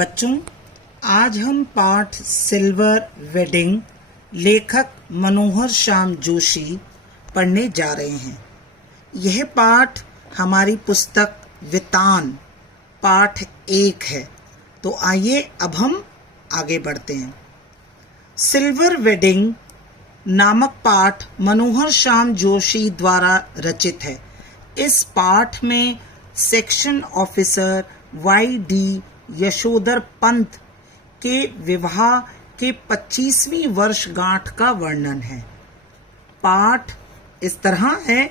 बच्चों, आज हम पाठ सिल्वर वेडिंग लेखक मनोहर श्याम जोशी पढ़ने जा रहे हैं। यह पाठ हमारी पुस्तक वितान पाठ 1 है। तो आइए अब हम आगे बढ़ते हैं। सिल्वर वेडिंग नामक पाठ मनोहर श्याम जोशी द्वारा रचित है। इस पाठ में सेक्शन ऑफिसर वाई.डी. यशोधर पंत के विवाह के 25वीं वर्षगांठ का वर्णन है। पाठ इस तरह है।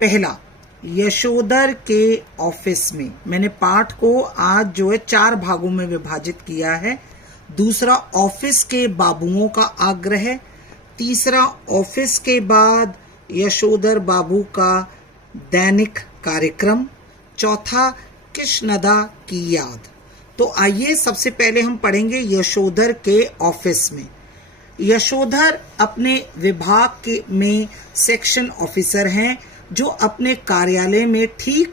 पहला, यशोधर के ऑफिस में। मैंने पाठ को आज 4 भागों में विभाजित किया है। दूसरा, ऑफिस के बाबुओं का आग्रह। तीसरा, ऑफिस के बाद यशोधर बाबू का दैनिक कार्यक्रम। चौथा, कृष्णदा की याद। तो आइए सबसे पहले हम पढ़ेंगे यशोधर के ऑफिस में। यशोधर अपने विभाग के में सेक्शन ऑफिसर हैं जो अपने कार्यालय में ठीक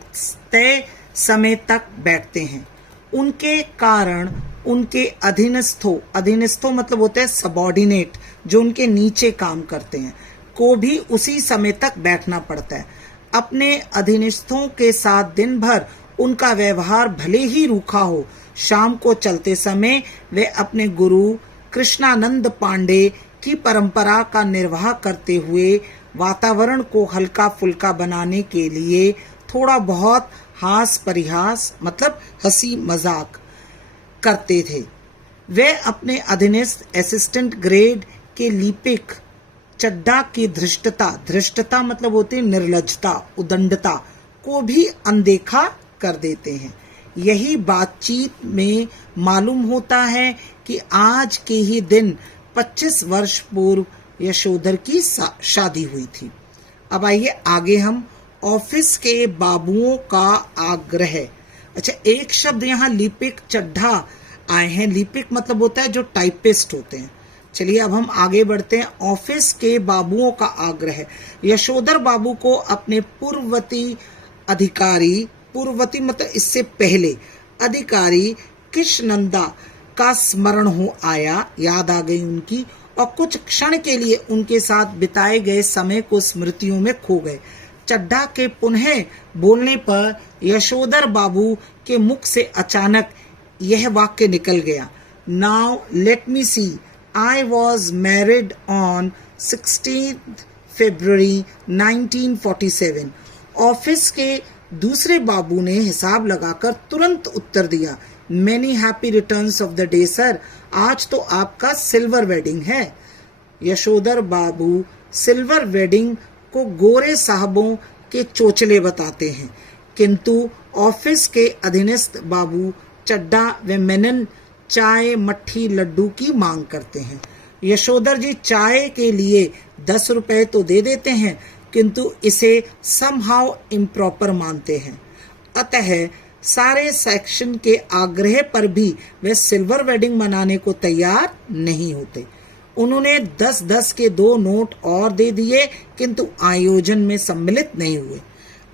तय समय तक बैठते हैं। उनके कारण उनके अधीनस्थों मतलब होता है सबॉर्डिनेट, जो उनके नीचे काम करते हैं, को भी उसी समय तक बैठना पड़ता है। अपने अधीनस्थों के साथ दिन भर उनका व्यवहार भले ही रूखा हो, शाम को चलते समय वे अपने गुरु कृष्णानंद पांडे की परंपरा का निर्वाह करते हुए वातावरण को हल्का फुल्का बनाने के लिए थोड़ा बहुत हास परिहास मतलब हंसी मजाक करते थे। वे अपने अधीनस्थ असिस्टेंट ग्रेड के लिपिक चड्ढा की धृष्टता मतलब होती है निर्लजता, उदंडता को भी अनदेखा कर देते हैं। यही बातचीत में मालूम होता है कि आज के ही दिन 25 वर्ष पूर्व यशोधर की शादी हुई थी। अब आइए आगे हम ऑफिस के बाबुओं का आग्रह। अच्छा, एक शब्द यहाँ लिपिक चड्ढा आए हैं। लिपिक मतलब होता है जो टाइपिस्ट होते हैं। चलिए अब हम आगे बढ़ते हैं। ऑफिस के बाबुओं का आग्रह। यशोधर बाबू को अपने पूर्ववर्ती मतलब इससे पहले अधिकारी कृष्णनंदा का स्मरण हो आया, याद आ गई उनकी, और कुछ क्षण के लिए उनके साथ बिताए गए समय को स्मृतियों में खो गए। चड्ढा के पुनः बोलने पर यशोधर बाबू के मुख से अचानक यह वाक्य निकल गया, now let me see, I was married on 16 February 1947। Office के दूसरे बाबू ने हिसाब लगाकर तुरंत उत्तर दिया, many happy returns of the day sir, आज तो आपका सिल्वर वेडिंग है। यशोधर बाबू सिल्वर वेडिंग को गोरे साहबों के चोचले बताते हैं, किंतु ऑफिस के अधीनस्थ बाबू चड्ढा व मेनन चाय मट्ठी लड्डू की मांग करते हैं। यशोधर जी चाय के लिए 10 रुपए तो दे देते हैं, किंतु इसे समहाउ इम्प्रॉपर मानते हैं। अतः सारे सेक्शन के आग्रह पर भी वे सिल्वर वेडिंग मनाने को तैयार नहीं होते। उन्होंने 10-10 के 2 नोट और दे दिए, किंतु आयोजन में सम्मिलित नहीं हुए।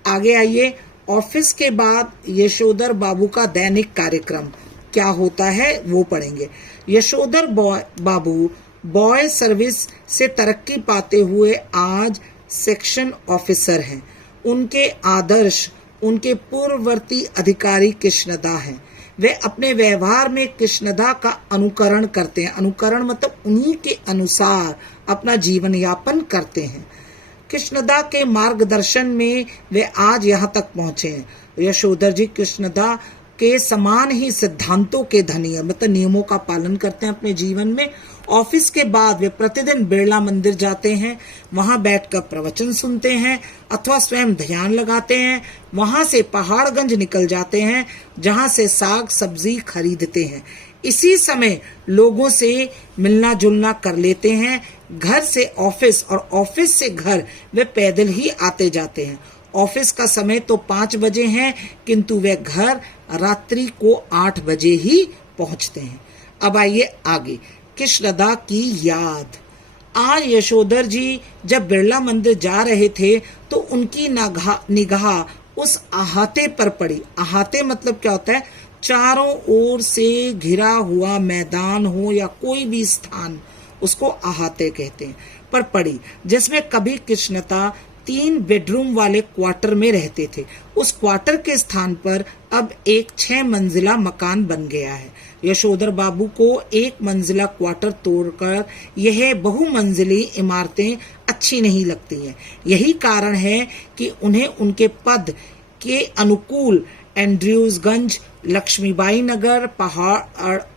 आगे आइए। ऑफिस के बाद यशोधर बाबू का दैनिक कार्यक्रम क्या होता है वो पढ़ेंगे। यशोधर बाबू बॉय सर्विस से तरक्की पाते हुए आज सेक्शन ऑफिसर हैं। उनके आदर्श उनके पूर्ववर्ती अधिकारी कृष्णदा हैं। वे अपने व्यवहार में कृष्णदा का अनुकरण करते हैं। अनुकरण मतलब उन्हीं के अनुसार अपना जीवन यापन करते हैं। कृष्णदा के मार्गदर्शन में वे आज यहाँ तक पहुंचे हैं। यशोधर जी कृष्णदा के समान ही सिद्धांतों के धनी है, मतलब नियमों का पालन करते हैं अपने जीवन में। ऑफिस के बाद वे प्रतिदिन बिरला मंदिर जाते हैं, वहां बैठकर प्रवचन सुनते हैं अथवा स्वयं ध्यान लगाते हैं। वहां से पहाड़गंज निकल जाते हैं, जहां से साग सब्जी खरीदते हैं। इसी समय लोगों से मिलना जुलना कर लेते हैं। घर से ऑफिस और ऑफिस से घर वे पैदल ही आते जाते हैं। ऑफिस का समय तो 5 बजे है, किंतु वे घर रात्रि को 8 बजे ही पहुंचते हैं। अब आइए आगे। कृष्णदा की याद। आज यशोधर जी जब बिरला मंदिर जा रहे थे तो उनकी निगाह उस अहाते पर पड़ी। अहाते मतलब क्या होता है? चारों ओर से घिरा हुआ मैदान हो या कोई भी स्थान, उसको अहाते कहते हैं, पर पड़ी, जिसमें कभी कृष्णदा 3 बेडरूम वाले क्वार्टर में रहते थे। उस क्वार्टर के स्थान पर अब एक 6 मंजिला मकान बन गया है। यशोधर बाबू को 1 मंजिला क्वार्टर तोड़कर यह बहुमंजिली इमारतें अच्छी नहीं लगती हैं। यही कारण है कि उन्हें उनके पद के अनुकूल एंड्रयूजगंज, लक्ष्मीबाई नगर,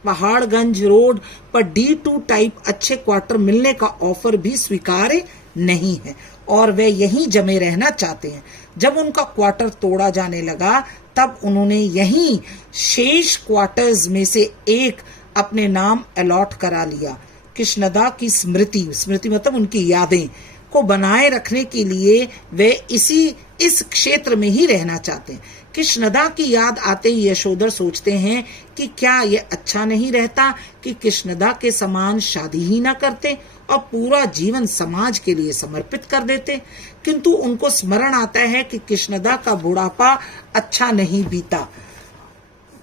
पहाड़गंज रोड पर D2 टाइप अच्छे क्वार्टर मिलने का ऑफर भी स्वीकार्य नहीं है और वे यहीं जमे रहना चाहते हैं। जब उनका क्वार्टर तोड़ा जाने लगा तब उन्होंने यहीं शेष क्वार्टर्स में से एक अपने नाम अलॉट करा लिया। कृष्णदा की स्मृति मतलब उनकी यादें को बनाए रखने के लिए वे इस क्षेत्र में ही रहना चाहते हैं। कृष्णदा की याद आते ही यशोधर सोचते हैं कि क्या यह अच्छा नहीं रहता कि कृष्णदा के समान शादी ही ना करते और पूरा जीवन समाज के लिए समर्पित कर देते। किंतु उनको स्मरण आता है कि कृष्णदा का बुढ़ापा अच्छा नहीं बीता।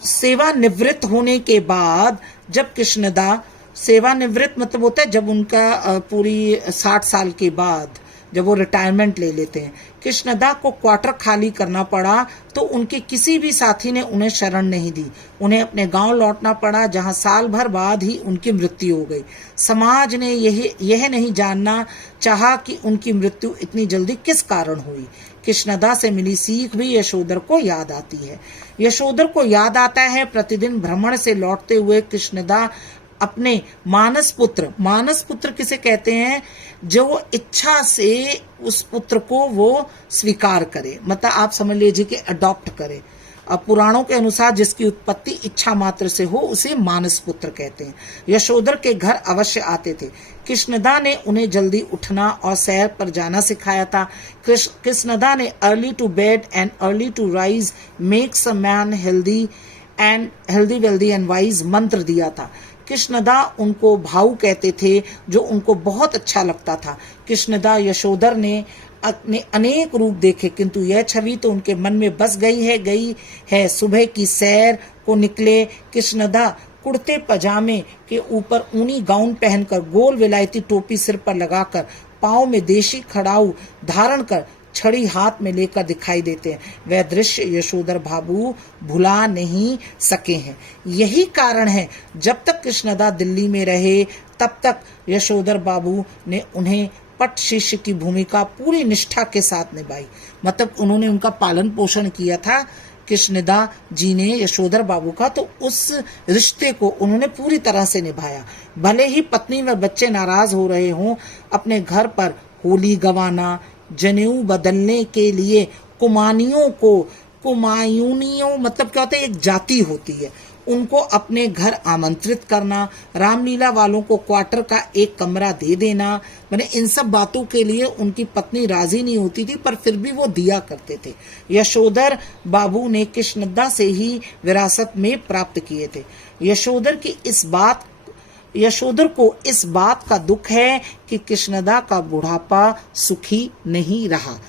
सेवानिवृत्त होने के बाद जब कृष्णदा, सेवानिवृत्त मतलब होता है जब उनका पूरी 60 साल के बाद जब वो रिटायरमेंट ले लेते हैं, कृष्णदा को क्वार्टर खाली करना पड़ा तो उनके किसी भी साथी ने उन्हें शरण नहीं दी। उन्हें अपने गांव लौटना पड़ा जहां साल भर बाद ही उनकी मृत्यु हो गई। समाज ने यह नहीं जानना चाहा कि उनकी मृत्यु इतनी जल्दी किस कारण हुई। कृष्णदा से मिली सीख भी यशोधर को याद आती है। यशोधर को याद आता है प्रतिदिन भ्रमण से लौटते हुए कृष्णदा अपने मानस पुत्र किसे कहते हैं, जो इच्छा से उस पुत्र को वो स्वीकार करे, मतलब आप समझ लीजिए कि अडॉप्ट करे। अब पुराणों के अनुसार जिसकी उत्पत्ति इच्छा मात्र से हो उसे मानस पुत्र कहते हैं। यशोधर के घर अवश्य आते थे। कृष्णदा ने उन्हें जल्दी उठना और सैर पर जाना सिखाया था। कृष्णदा ने early to bed and early to rise makes a man healthy wealthy and wise मंत्र दिया था। कृष्णदा उनको भाऊ कहते थे जो उनको बहुत अच्छा लगता था। कृष्णदा यशोधर ने अपने अनेक रूप देखे किंतु यह छवि तो उनके मन में बस गई है। सुबह की सैर को निकले कृष्णदा कुर्ते पजामे के ऊपर ऊनी गाउन पहनकर, गोल विलायती टोपी सिर पर लगाकर, पाँव में देशी खड़ाऊ धारण कर छड़ी हाथ में लेकर दिखाई देते हैं। वह दृश्य यशोधर बाबू भुला नहीं सके हैं। यही कारण है जब तक कृष्णदा दिल्ली में रहे तब तक यशोधर बाबू ने उन्हें पट शिष्य की भूमिका पूरी निष्ठा के साथ निभाई। मतलब उन्होंने उनका पालन पोषण किया था कृष्णदा जी ने यशोधर बाबू का, तो उस रिश्ते को उन्होंने पूरी तरह से निभाया। भले ही पत्नी व बच्चे नाराज हो रहे हों, अपने घर पर होली गवाना, जनेऊ बदलने के लिए कुमायूनियों मतलब क्या होता है, एक जाति होती है, उनको अपने घर आमंत्रित करना, रामलीला वालों को क्वार्टर का एक कमरा दे देना, मैंने इन सब बातों के लिए उनकी पत्नी राजी नहीं होती थी पर फिर भी वो दिया करते थे। यशोधर बाबू ने कृष्णदा से ही विरासत में प्राप्त किए थे। यशोधर को इस बात का दुख है कि कृष्णदा का बुढ़ापा सुखी नहीं रहा।